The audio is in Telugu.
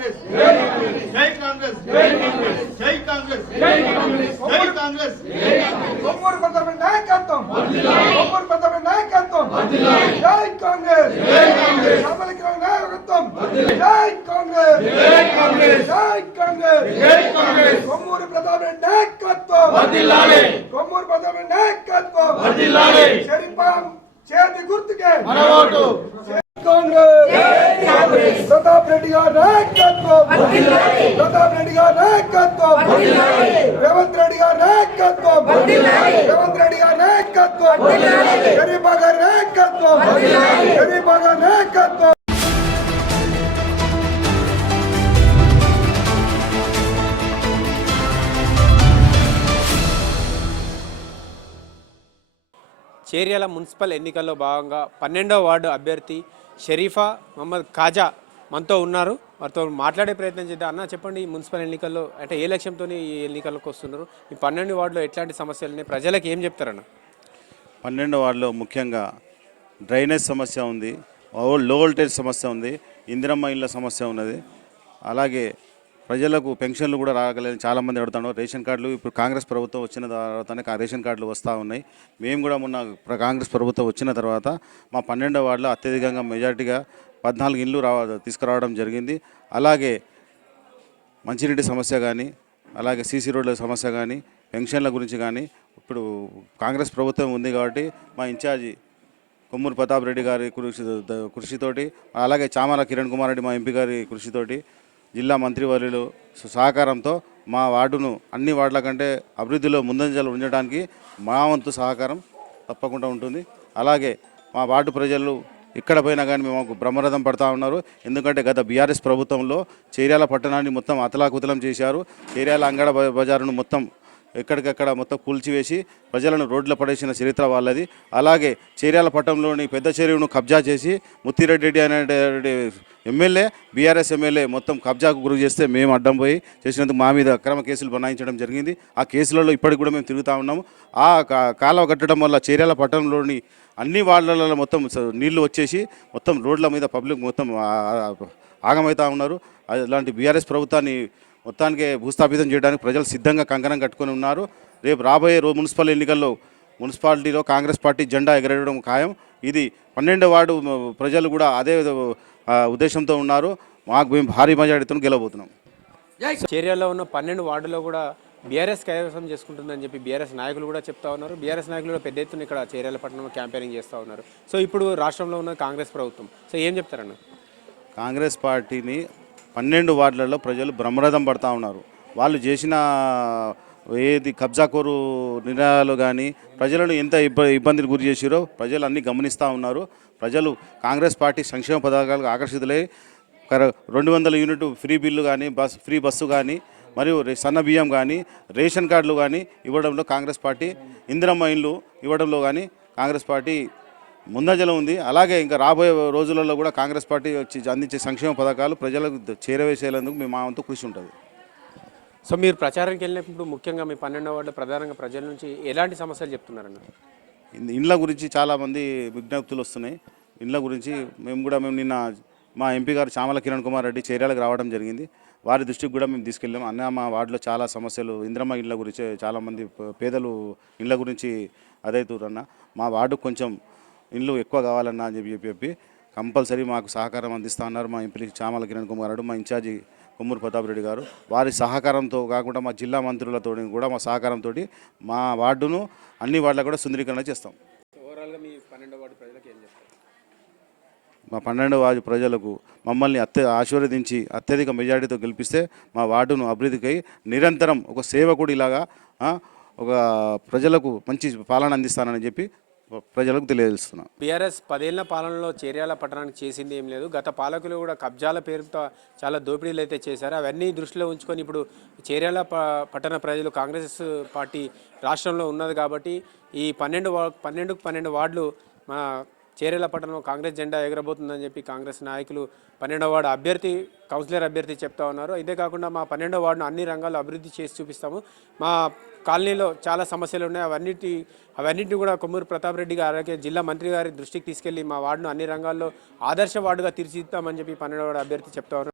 కాంగ్రెస్ జై కాంగ్రెస్ జై కాంగ్రెస్ జై కాంగ్రెస్ జై కాంగ్రెస్ జై కాంగ్రెస్ కొమ్మూరు ప్రతాప్ నాయకత్వం కొమ్మూరు ప్రతాప్ నాయకత్వం జై కాంగ్రెస్ జై కాంగ్రెస్ అమలకి నాయకత్వం జై కాంగ్రెస్ జై కాంగ్రెస్ జై కాంగ్రెస్ జై కాంగ్రెస్ కొమ్మూరు ప్రతాప్ నాయకత్వం వర్ధిల్లాలి కొమ్మూరు ప్రతాప్ నాయకత్వం వర్ధిల్లాలి శరీఫం చేతి గుర్తుకే మన ఓటు కాంగ్రెస్ జై కాంగ్రెస్ ప్రతాప్ రెడ్డి గారి నాయకత్వం వర్ధిల్లాలి ప్రతాప్ రెడ్డి గారి నాయకత్వం వర్ధిల్లాలి రేవంత్ రెడ్డి గారి నాయకత్వం వర్ధిల్లాలి రేవంత్ రెడ్డి గారి నాయకత్వం వర్ధిల్లాలి షరీఫా గారి నాయకత్వం వర్ధిల్లాలి షరీఫా గారి నాయకత్వం చేర్యాల మున్సిపల్ ఎన్నికల్లో భాగంగా 12వ వార్డు అభ్యర్థి షరీఫా మహమ్మద్ ఖాజా మనతో ఉన్నారు. వారితో మాట్లాడే ప్రయత్నం చేద్దాం. అన్న చెప్పండి, ఈ మున్సిపల్ ఎన్నికల్లో అంటే ఏ లక్ష్యంతో ఈ ఎన్నికలకు వస్తున్నారు? ఈ 12 వార్డులో ఎట్లాంటి సమస్యలు ఉన్నాయి? ప్రజలకు ఏం చెప్తారన్న? 12వ వార్డులో ముఖ్యంగా డ్రైనేజ్ సమస్య ఉంది, లో వోల్టేజ్ సమస్య ఉంది, ఇందిరమ్మ ఇళ్ళ సమస్య ఉన్నది. అలాగే ప్రజలకు పెన్షన్లు కూడా రాగలేదు, చాలామంది అడుగుతాను. రేషన్ కార్డులు ఇప్పుడు కాంగ్రెస్ ప్రభుత్వం వచ్చిన తర్వాతనే రేషన్ కార్డులు వస్తూ ఉన్నాయి. మేము కూడా మొన్న కాంగ్రెస్ ప్రభుత్వం వచ్చిన తర్వాత మా 12వ వార్డులో అత్యధికంగా మెజార్టీగా 14 ఇండ్లు తీసుకురావడం జరిగింది. అలాగే మంచినీటి సమస్య కానీ, అలాగే సీసీ రోడ్ల సమస్య కానీ, పెన్షన్ల గురించి కానీ ఇప్పుడు కాంగ్రెస్ ప్రభుత్వం ఉంది కాబట్టి మా ఇన్ఛార్జి కొమ్మూరు ప్రతాప్ రెడ్డి గారి కృషితోటి, అలాగే చామల కిరణ్ కుమార్ రెడ్డి మా ఎంపీ గారి కృషితోటి, జిల్లా మంత్రివర్యులు సహకారంతో మా వార్డును అన్ని వార్డుల కంటే అభివృద్ధిలో ముందంజలు ఉంచడానికి మా వంతు సహకారం తప్పకుండా ఉంటుంది. అలాగే మా వార్డు ప్రజలు ఎక్కడ పోయినా కానీ మేము బ్రహ్మరథం పడతా ఉన్నారు. ఎందుకంటే గత బీఆర్ఎస్ ప్రభుత్వంలో చేర్యాల పట్టణాన్ని మొత్తం అతలాకుతలం చేశారు. చేర్యాల అంగడ బజారును మొత్తం ఎక్కడికక్కడ మొత్తం కూల్చివేసి ప్రజలను రోడ్ల పడేసిన చరిత్ర వాళ్ళది. అలాగే చేర్యాల పట్టణంలోని పెద్ద చెరువును కబ్జా చేసి ముత్తిరెడ్డి అనే ఎమ్మెల్యే, బీఆర్ఎస్ ఎమ్మెల్యే మొత్తం కబ్జాకు గురి చేస్తే మేము అడ్డం పోయి చేసినందుకు మా మీద అక్రమ కేసులు బనాయించడం జరిగింది. ఆ కేసులలో ఇప్పటికి కూడా మేము తిరుగుతూ ఉన్నాము. ఆ కాలువ కట్టడం వల్ల చేర్యాల పట్టణంలోని అన్ని వార్డులలో మొత్తం నీళ్లు వచ్చేసి మొత్తం రోడ్ల మీద పబ్లిక్ మొత్తం ఆగమవుతూ ఉన్నారు. అలాంటి బీఆర్ఎస్ ప్రభుత్వాన్ని మొత్తానికి భూస్థాపితం చేయడానికి ప్రజలు సిద్ధంగా కంకణం కట్టుకొని ఉన్నారు. రేపు రాబోయే మున్సిపల్ ఎన్నికల్లో మున్సిపాలిటీలో కాంగ్రెస్ పార్టీ జెండా ఎగరేయడం ఖాయం. ఇది 12వ వార్డు ప్రజలు కూడా అదే ఉద్దేశంతో ఉన్నారు. మాకు మేము భారీ మెజారిటీతో గెలవబోతున్నాం. చేర్యాలలో ఉన్న 12 వార్డులో కూడా బీఆర్ఎస్ కైవసం చేసుకుంటుందని చెప్పి బీఆర్ఎస్ నాయకులు కూడా చెప్తా ఉన్నారు. బీఆర్ఎస్ నాయకులు కూడా పెద్ద ఎత్తున ఇక్కడ చేర్యాల పట్టణంలో క్యాంపెయినింగ్ చేస్తూ ఉన్నారు. సో ఇప్పుడు రాష్ట్రంలో ఉన్న కాంగ్రెస్ ప్రభుత్వం, సో ఏం చెప్తారన్న? కాంగ్రెస్ పార్టీని 12 వార్డులలో ప్రజలు బ్రహ్మరథం పడతా ఉన్నారు. వాళ్ళు చేసిన ఏది కబ్జాకోరు నిర్ణయాలు కానీ ప్రజలను ఎంత ఇబ్బందికి గురి చేసిరో ప్రజలు అన్నీ గమనిస్తూ ఉన్నారు. ప్రజలు కాంగ్రెస్ పార్టీ సంక్షేమ పథకాలకు ఆకర్షితులై 200 యూనిట్ ఫ్రీ బిల్లు కానీ, ఫ్రీ బస్సు కానీ, మరియు సన్న బియ్యం కానీ, రేషన్ కార్డులు కానీ ఇవ్వడంలో కాంగ్రెస్ పార్టీ, ఇందిరమ్మ ఇళ్ళు ఇవ్వడంలో కానీ కాంగ్రెస్ పార్టీ ముందంజలో ఉంది. అలాగే ఇంకా రాబోయే రోజులలో కూడా కాంగ్రెస్ పార్టీ అందించే సంక్షేమ పథకాలు ప్రజలకు చేరవేసేందుకు మేము మా వంతు కృషి ఉంటుంది. సో మీరు ప్రచారానికి వెళ్ళినప్పుడు ముఖ్యంగా మీ 12వ వార్డులో ప్రధానంగా ప్రజల నుంచి ఎలాంటి సమస్యలు చెప్తున్నారన్న? ఇండ్ల గురించి చాలామంది విజ్ఞప్తులు వస్తున్నాయి. ఇండ్ల గురించి మేము నిన్న మా ఎంపీ గారు చామల కిరణ్ కుమార్ రెడ్డి చేర్యాలకు రావడం జరిగింది. వారి దృష్టికి కూడా మేము తీసుకెళ్ళాము. అన్న మా వార్డులో చాలా సమస్యలు, ఇంద్రమ్మ ఇండ్ల గురించి చాలామంది పేదలు ఇండ్ల గురించి అదైతురన్న, మా వార్డు కొంచెం ఇండ్లు ఎక్కువ కావాలన్నా అని చెప్పి కంపల్సరీ మాకు సహకారం అందిస్తూ ఉన్నారు. మా ఎంపీ చామల కిరణ్ కుమార్ రెడ్డి, మా ఇన్ఛార్జి కొమ్మూరు ప్రతాప్ రెడ్డి గారు, వారి సహకారంతో కాకుండా మా జిల్లా మంత్రులతో కూడా మా సహకారంతో మా వార్డును అన్ని వార్డులకు కూడా సుందరీకరణ చేస్తాం. ఓవరాల్గా మీ 12వ వార్డు ప్రజలకు ఏం చెప్తారు? మా 12వ వార్డు ప్రజలకు మమ్మల్ని ఆశీర్వదించి అత్యధిక మెజారిటీతో గెలిపిస్తే మా వార్డును అభివృద్ధికై నిరంతరం ఒక సేవకుడిలాగా ఒక ప్రజలకు మంచి పాలన అందిస్తానని చెప్పి ప్రజలకు తెలియజేస్తున్నాం. బీఆర్ఎస్ 10 ఏళ్ల పాలనలో చేర్యాల పట్టణానికి చేసింది ఏం లేదు. గత పాలకులు కూడా కబ్జాల పేరుతో చాలా దోపిడీలు అయితే చేశారు. అవన్నీ దృష్టిలో ఉంచుకొని ఇప్పుడు చేర్యాల పట్టణ ప్రజలు కాంగ్రెస్ పార్టీ రాష్ట్రంలో ఉన్నది కాబట్టి ఈ 12 వార్డులు మన చేర్యాల పట్టణంలో కాంగ్రెస్ జెండా ఎగరబోతుందని చెప్పి కాంగ్రెస్ నాయకులు 12వ వార్డు అభ్యర్థి, కౌన్సిలర్ అభ్యర్థి చెప్తా ఉన్నారు. ఇదే కాకుండా మా 12వ వార్డును అన్ని రంగాల్లో అభివృద్ధి చేసి చూపిస్తాము. మా కాలనీలో చాలా సమస్యలు ఉన్నాయి. అవన్నిటిని కూడా కొమ్మూరు ప్రతాప్ రెడ్డి గారు అలాగే జిల్లా మంత్రి గారి దృష్టికి తీసుకెళ్లి మా వార్డును అన్ని రంగాల్లో ఆదర్శ వార్డుగా తీర్చిదిద్దామని చెప్పి 12వ వార్డు అభ్యర్థి చెప్తా ఉన్నారు.